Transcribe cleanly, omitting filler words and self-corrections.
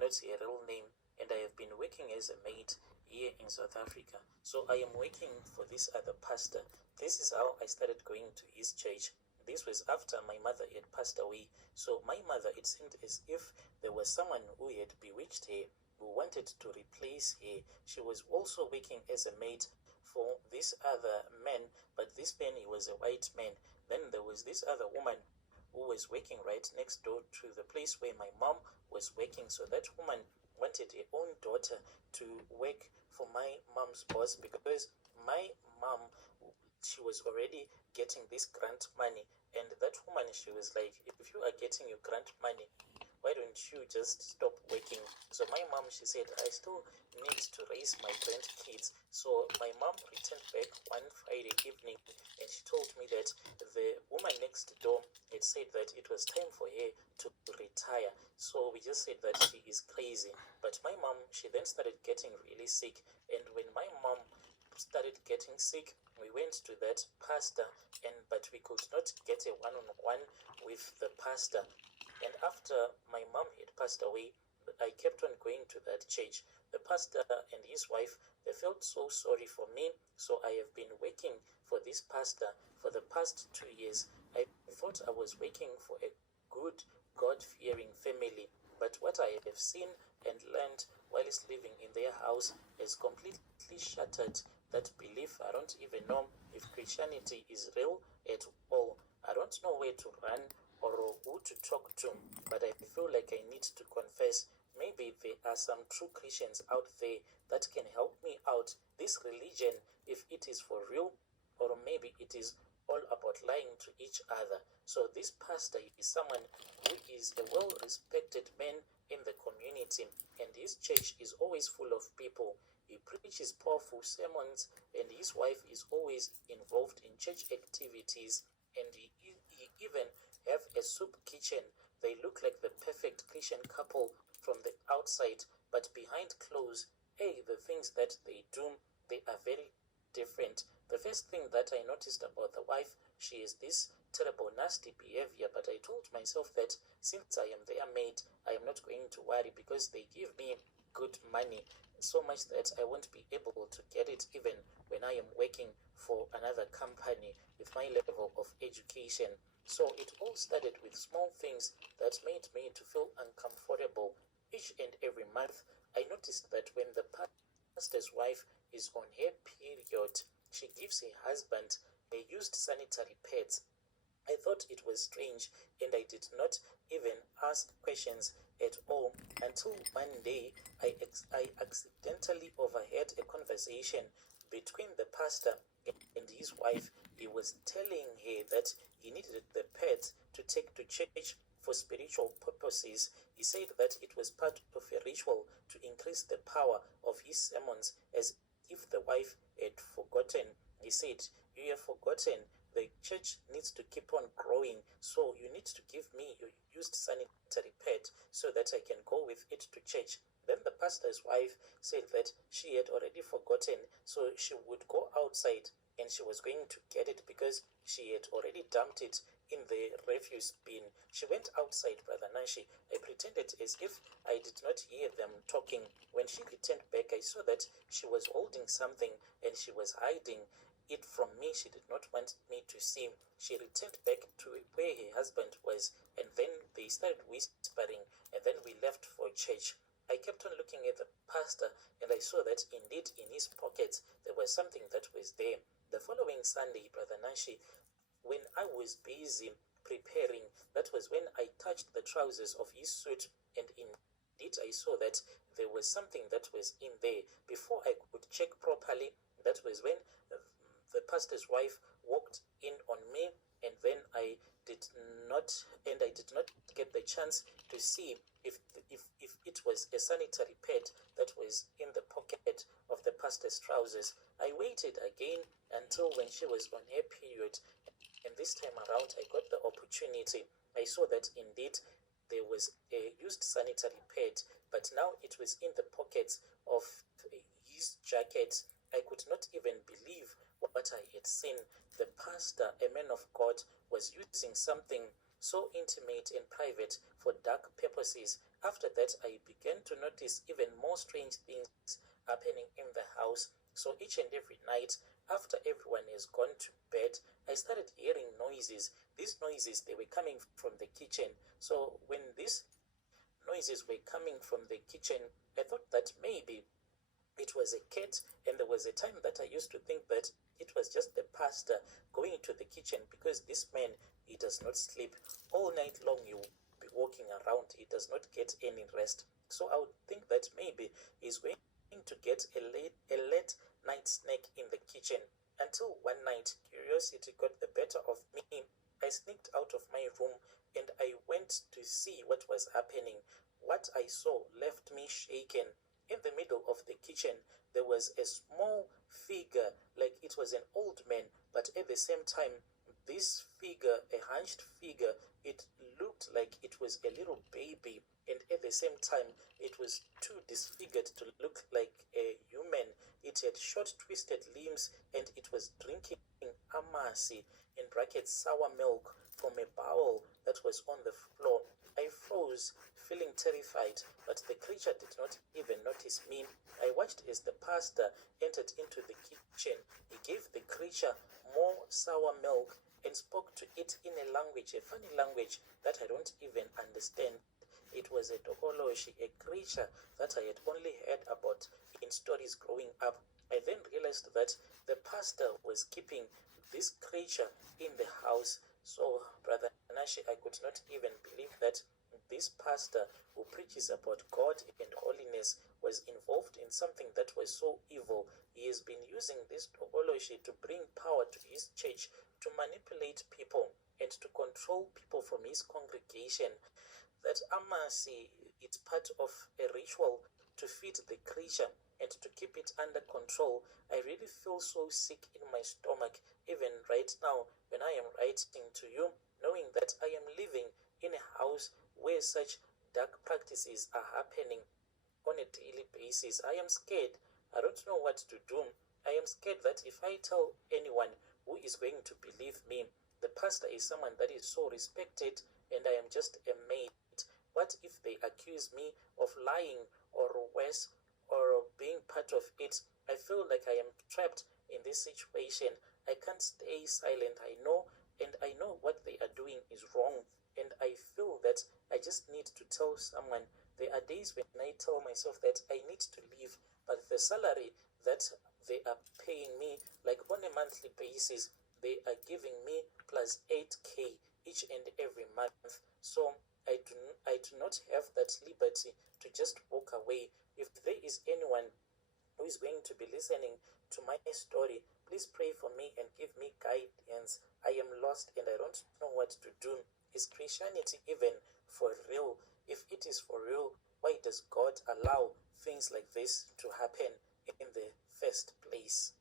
not a real name, and I have been working as a maid here in South Africa. So I am working for this other pastor. This is how I started going to his church. This was after my mother had passed away. So my mother, it seemed as if there was someone who had bewitched her, who wanted to replace her. She was also working as a maid for this other man, but this man, he was a white man. Then there was this other woman who was working right next door to the place where my mom was working. So that woman wanted her own daughter to work for my mom's boss, because my mom, she was already getting this grant money, and that woman, she was like, if you are getting your grant money, why don't you just stop working? So my mom, she said, I still need to raise my grandkids. So my mom returned back one Friday evening, and she told me that the woman next door had said that it was time for her to retire. So we just said that she is crazy. But my mom, she then started getting really sick, and when my mom started getting sick, we went to that pastor, but we could not get a one-on-one with the pastor. And after my mom had passed away, I kept on going to that church. The pastor and his wife, they felt so sorry for me. So I have been working for this pastor for the past 2 years. I thought I was working for a good, God-fearing family. But what I have seen and learned whilst living in their house has completely shattered that belief. I don't even know if Christianity is real at all. I don't know where to run or who to talk to, but I feel like I need to confess. Maybe there are some true Christians out there that can help me out. This religion, if it is for real, or maybe it is all about lying to each other. So this pastor is someone who is a well-respected man in the community, and his church is always full of people. He preaches powerful sermons, and his wife is always involved in church activities, and he even have a soup kitchen. They look like the perfect Christian couple from the outside, but behind closed, hey, the things that they do, they are very different. The first thing that I noticed about the wife, she is this terrible, nasty behavior, but I told myself that since I am their maid, I am not going to worry, because they give me good money, so much that I won't be able to get it even when I am working for another company with my level of education. So it all started with small things that made me to feel uncomfortable. Each and every month, I noticed that when the pastor's wife is on her period, she gives her husband a used sanitary pads. I thought it was strange, and I did not even ask questions at all until one day I accidentally overheard a conversation between the pastor and his wife. He was telling her that he needed the pets to take to church for spiritual purposes. He said that it was part of a ritual to increase the power of his sermons, as if the wife had forgotten. He said, you have forgotten. The church needs to keep on growing, so you need to give me your used sanitary pad so that I can go with it to church. Then the pastor's wife said that she had already forgotten, so she would go outside and she was going to get it because she had already dumped it in the refuse bin. She went outside, Brother Nashi. I pretended as if I did not hear them talking. When she returned back, I saw that she was holding something and she was hiding it from me. She did not want me to see. She returned back to where her husband was, and then they started whispering, and then we left for church. I kept on looking at the pastor, and I saw that indeed in his pockets there was something that was there. The following Sunday, Brother Nashi, when I was busy preparing, that was when I touched the trousers of his suit, and indeed I saw that there was something that was in there. Before I could check properly, that was when the pastor's wife walked in on me, and then I did not get the chance to see if it was a sanitary pad that was in the pocket of the pastor's trousers. I waited again until when she was on her period, and this time around I got the opportunity. I saw that indeed there was a used sanitary pad, but now it was in the pockets of his jacket. I could not even believe what I had seen. The pastor, a man of God, was using something so intimate and private for dark purposes. After that, I began to notice even more strange things happening in the house. So each and every night, after everyone has gone to bed, I started hearing noises. These noises, they were coming from the kitchen. So when these noises were coming from the kitchen, I thought that maybe it was a cat, and there was a time that I used to think that it was just the pastor going into the kitchen, because this man, he does not sleep all night long. He will be walking around. He does not get any rest. So I would think that maybe he's going to get a late night snack in the kitchen. Until one night, curiosity got the better of me. I sneaked out of my room and I went to see what was happening. What I saw left me shaken. In the middle of the kitchen, there was a small figure, like it was an old man, but at the same time, this figure, a hunched figure, it looked like it was a little baby, and at the same time, it was too disfigured to look like a human. It had short, twisted limbs, and it was drinking amasi, in brackets, sour milk, from a bowl that was on the floor. I froze, feeling terrified, but the creature did not even notice me. I watched as the pastor entered into the kitchen. He gave the creature more sour milk and spoke to it in a language, a funny language that I don't even understand. It was a tokoloshi, a creature that I had only heard about in stories growing up. I then realized that the pastor was keeping this creature in the house. So, Brother Nashi, I could not even believe that this pastor who preaches about God and holiness was involved in something that was so evil. He has been using this topology to bring power to his church, to manipulate people, and to control people from his congregation. That amasi, it's part of a ritual to feed the creature and to keep it under control. I really feel so sick in my stomach, even right now when I am writing to you, knowing that I am living in a house where such dark practices are happening on a daily basis. I am scared. I don't know what to do. I am scared that if I tell anyone, who is going to believe me? The pastor is someone that is so respected, and I am just a maid. What if they accuse me of lying, or worse, or being part of it? I feel like I am trapped in this situation. I can't stay silent. I know what they are doing is wrong, and I feel that I just need to tell someone. There are days when I tell myself that I need to leave, but the salary that they are paying me, like on a monthly basis, they are giving me plus 8K each and every month. So I do not have that liberty to just walk away. If there is anyone who is going to be listening to my story, please pray for me and give me guidance. I am lost and I don't know what to do. Is Christianity even for real? If it is for real, why does God allow things like this to happen in the first place?